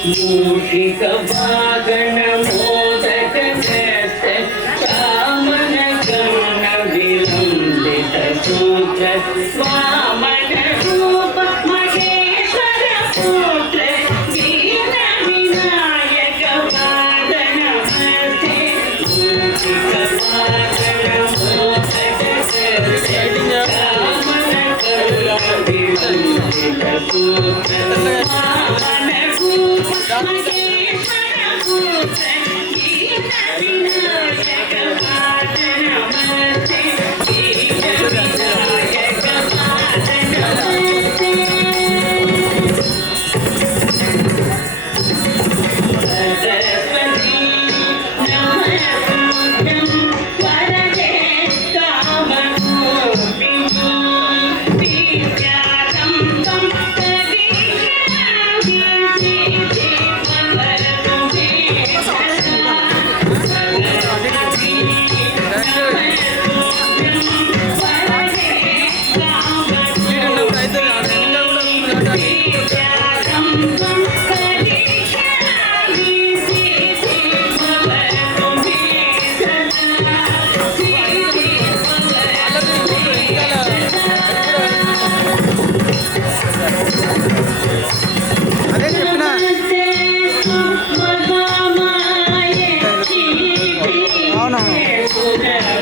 मूषिक वागण मोदक चामन गमन विलंबित सूत्र वामन रूप महेश्वर पुत्र दीन विनायक वादन मते मूषिक वागण मोदक चामन गमन विलंबित सूत्र वामन रूप महेश्वर पुत्र दीन विनायक वादन मते दीन विनायक वादन मते सरस्वती नमस्तुभ्यं वरदे कामरूपिणी विद्यारम्भं करिष्यामि वरदो मे सदा सरस्वती नमस्तुभ्यं वरदे कामरूपिणी विद्यारम्भं करिष्यामि वरदो मे सदा అదే చెప్పిన అవునవును